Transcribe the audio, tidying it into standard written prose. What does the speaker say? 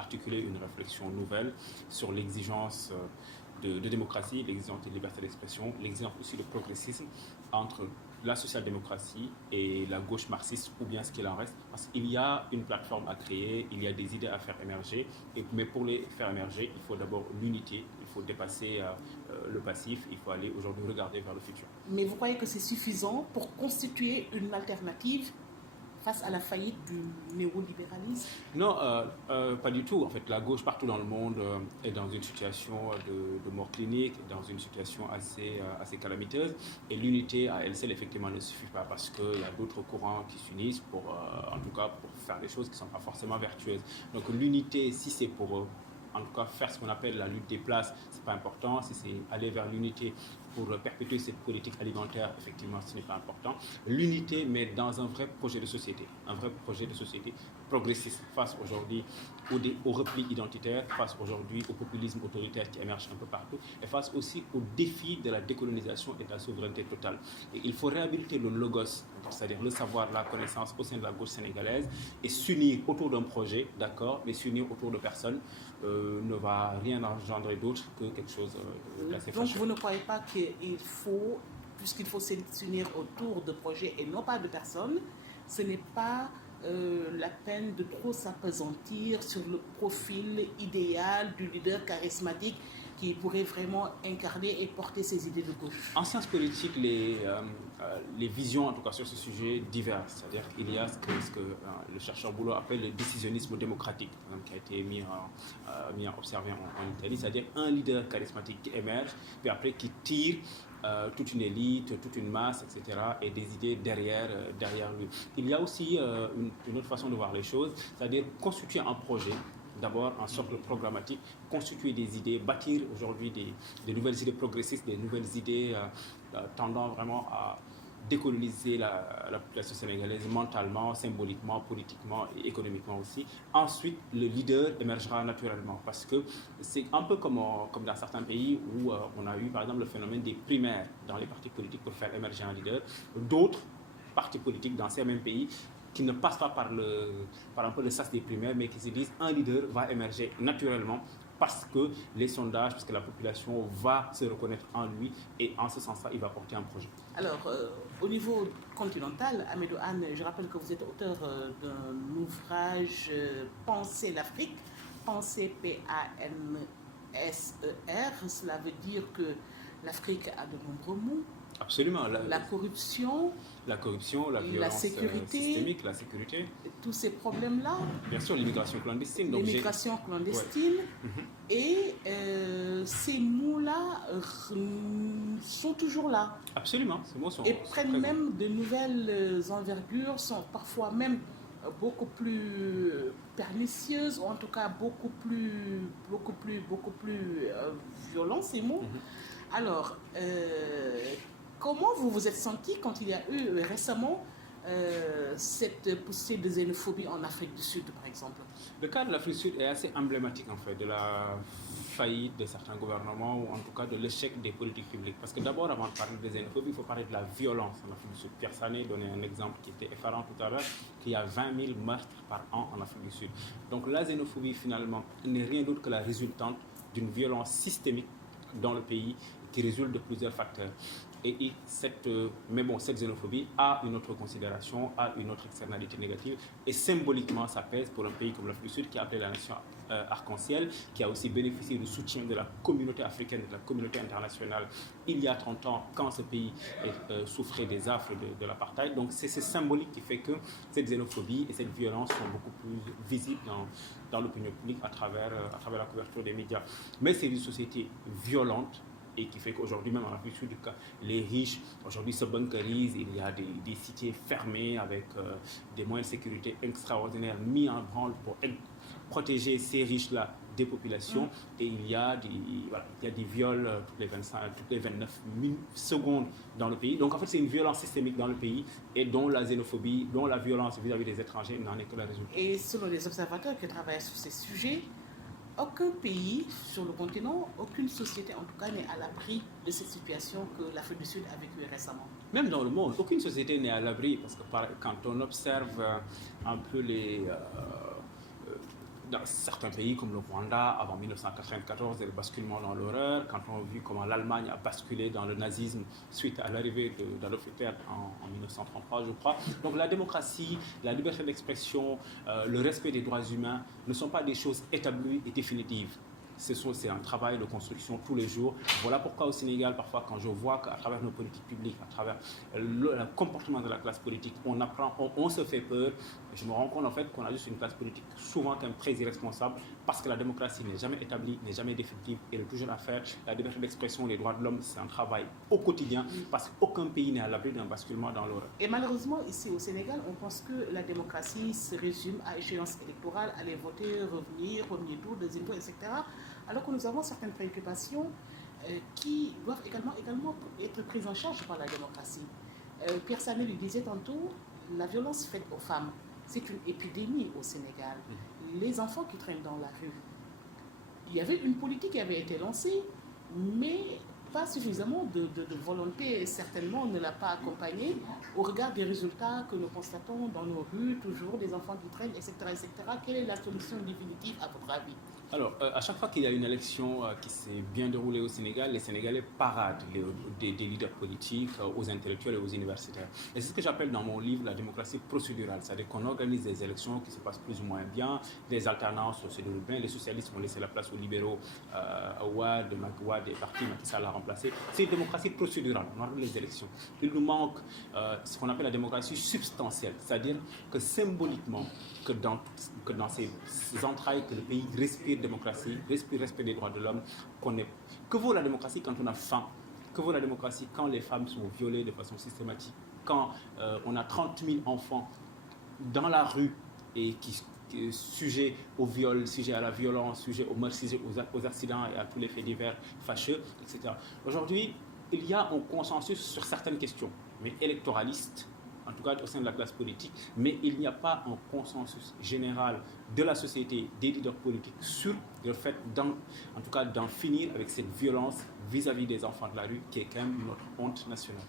articuler une réflexion nouvelle sur l'exigence de démocratie, l'exigence de liberté d'expression, l'exigence aussi de progressisme entre la social-démocratie et la gauche marxiste, ou bien ce qu'il en reste. Parce qu'il y a une plateforme à créer, il y a des idées à faire émerger, mais pour les faire émerger, il faut d'abord l'unité, il faut dépasser le passif, il faut aller aujourd'hui regarder vers le futur. Mais vous croyez que c'est suffisant pour constituer une alternative face à la faillite du néolibéralisme? Non, pas du tout. En fait, la gauche partout dans le monde est dans une situation de mort clinique, dans une situation assez calamiteuse. Et l'unité à elle seule, effectivement, ne suffit pas parce qu'il y a d'autres courants qui s'unissent pour, en tout cas, pour faire des choses qui ne sont pas forcément vertueuses. Donc l'unité, si c'est pour en tout cas faire ce qu'on appelle la lutte des places, c'est pas important. Si c'est aller vers l'unité pour perpétuer cette politique alimentaire, effectivement, ce n'est pas important. L'unité, mais dans un vrai projet de société progressiste face aujourd'hui au repli identitaire, face aujourd'hui au populisme autoritaire qui émerge un peu partout, et face aussi au défi de la décolonisation et de la souveraineté totale. Et il faut réhabiliter le logos, c'est-à-dire le savoir, la connaissance au sein de la gauche sénégalaise, et s'unir autour d'un projet, d'accord, mais s'unir autour de personnes ne va rien engendrer d'autre que quelque chose d'assez Donc fâcheux. vous ne croyez pas qu'il faut, puisqu'il faut s'unir autour de projets et non pas de personnes, ce n'est pas la peine de trop s'apesantir sur le profil idéal du leader charismatique qui pourrait vraiment incarner et porter ses idées de gauche? En sciences politiques, les visions, en tout cas sur ce sujet, divergent. C'est-à-dire qu'il y a ce que le chercheur Boulot appelle le décisionnisme démocratique, qui a été mis à observer en Italie, c'est-à-dire un leader charismatique qui émerge, puis après qui tire toute une élite, toute une masse, etc., et des idées derrière lui. Il y a aussi une autre façon de voir les choses, c'est-à-dire constituer un projet, d'abord un socle programmatique, constituer des idées, bâtir aujourd'hui des nouvelles idées progressistes, des nouvelles idées tendant vraiment à décoloniser la population sénégalaise mentalement, symboliquement, politiquement et économiquement aussi. Ensuite, le leader émergera naturellement parce que c'est un peu comme dans certains pays où on a eu par exemple le phénomène des primaires dans les partis politiques pour faire émerger un leader. D'autres partis politiques dans ces mêmes pays qui ne passent pas par un peu le sas des primaires, mais qui se disent un leader va émerger naturellement parce que les sondages, parce que la population va se reconnaître en lui et en ce sens-là, il va porter un projet. Alors, au niveau continental, Amadou Anne, je rappelle que vous êtes auteur d'un ouvrage Penser l'Afrique, Penser P-A-N-S-E-R. Cela veut dire que l'Afrique a de nombreux maux. Absolument. La corruption, la violence systémique, la sécurité. Tous ces problèmes-là. Bien sûr, l'immigration clandestine. L'immigration clandestine. Ouais. Et ces mots-là sont toujours là. Absolument, ces mots sont et prennent présents. même de nouvelles envergures, sont parfois même beaucoup plus pernicieuses, ou en tout cas beaucoup plus violents, ces mots. Alors, comment vous vous êtes senti quand il y a eu récemment cette poussée de xénophobie en Afrique du Sud, par exemple? Le cas de l'Afrique du Sud est assez emblématique, en fait, de la faillite de certains gouvernements ou en tout cas de l'échec des politiques publiques. Parce que d'abord, avant de parler de xénophobie, il faut parler de la violence en Afrique du Sud. Pierre Sané donnait un exemple qui était effarant tout à l'heure, qu'il y a 20 000 meurtres par an en Afrique du Sud. Donc la xénophobie, finalement, n'est rien d'autre que la résultante d'une violence systémique dans le pays qui résulte de plusieurs facteurs. Cette xénophobie a une autre considération, a une autre externalité négative, et symboliquement, ça pèse pour un pays comme l'Afrique du Sud, qui a appelé la nation arc-en-ciel, qui a aussi bénéficié du soutien de la communauté africaine, de la communauté internationale, il y a 30 ans, quand ce pays souffrait des affres de l'apartheid. Donc c'est ce symbolique qui fait que cette xénophobie et cette violence sont beaucoup plus visibles dans l'opinion publique à travers la couverture des médias. Mais c'est une société violente, et qui fait qu'aujourd'hui, même en Afrique du Sud, les riches, aujourd'hui, se bunkerisent. Il y a des cités fermées avec des moyens de sécurité extraordinaires mis en branle pour protéger ces riches-là des populations. Et il y a des viols toutes les 29 secondes dans le pays. Donc, en fait, c'est une violence systémique dans le pays et dont la xénophobie, dont la violence vis-à-vis des étrangers n'en est que le résultat. Et selon les observateurs qui travaillent sur ces sujets, aucun pays sur le continent, aucune société en tout cas n'est à l'abri de cette situation que l'Afrique du Sud a vécue récemment. Même dans le monde, aucune société n'est à l'abri parce que quand on observe un peu dans certains pays comme le Rwanda, avant 1994, il y a le basculement dans l'horreur, quand on a vu comment l'Allemagne a basculé dans le nazisme suite à l'arrivée d'Adolf Hitler en 1933, je crois. Donc la démocratie, la liberté d'expression, le respect des droits humains ne sont pas des choses établies et définitives. C'est un travail de construction tous les jours. Voilà pourquoi au Sénégal, parfois, quand je vois qu'à travers nos politiques publiques, à travers le comportement de la classe politique, on apprend, on se fait peur. Je me rends compte en fait qu'on a juste une classe politique souvent quand même très irresponsable parce que la démocratie n'est jamais établie, n'est jamais définitive et elle est toujours à faire. La liberté d'expression, les droits de l'homme, c'est un travail au quotidien parce qu'aucun pays n'est à l'abri d'un basculement dans l'horreur. Et malheureusement, ici au Sénégal, on pense que la démocratie se résume à échéance électorale, aller voter, revenir, premier tour, deuxième tour, etc. Alors que nous avons certaines préoccupations qui doivent également être prises en charge par la démocratie. Pierre Sané lui disait tantôt, la violence faite aux femmes, c'est une épidémie au Sénégal. Les enfants qui traînent dans la rue, il y avait une politique qui avait été lancée, mais pas suffisamment de volonté, certainement, ne l'a pas accompagnée au regard des résultats que nous constatons dans nos rues, toujours des enfants qui traînent, etc. etc. Quelle est la solution définitive à votre avis? Alors, à chaque fois qu'il y a une élection qui s'est bien déroulée au Sénégal, les Sénégalais paradent des leaders politiques aux intellectuels et aux universitaires. Et c'est ce que j'appelle dans mon livre la démocratie procédurale. C'est-à-dire qu'on organise des élections qui se passent plus ou moins bien, les alternances se déroulent bien, les socialistes vont laisser la place aux libéraux, à Ouad, Macky et partis, Macky Sall l'a remplacé. C'est une démocratie procédurale, on organise les élections. Il nous manque ce qu'on appelle la démocratie substantielle, c'est-à-dire que symboliquement, que dans ces entrailles, que le pays respire démocratie, respect des droits de l'homme, que vaut la démocratie quand on a faim? Que vaut la démocratie quand les femmes sont violées de façon systématique? Quand on a 30 000 enfants dans la rue et qui sujets au viol, sujets à la violence, sujets aux meurtres, sujets aux accidents et à tous les faits divers fâcheux, etc. Aujourd'hui, il y a un consensus sur certaines questions, mais électoralistes, en tout cas au sein de la classe politique, mais il n'y a pas un consensus général de la société, des leaders politiques sur le fait d'en finir avec cette violence vis-à-vis des enfants de la rue qui est quand même notre honte nationale.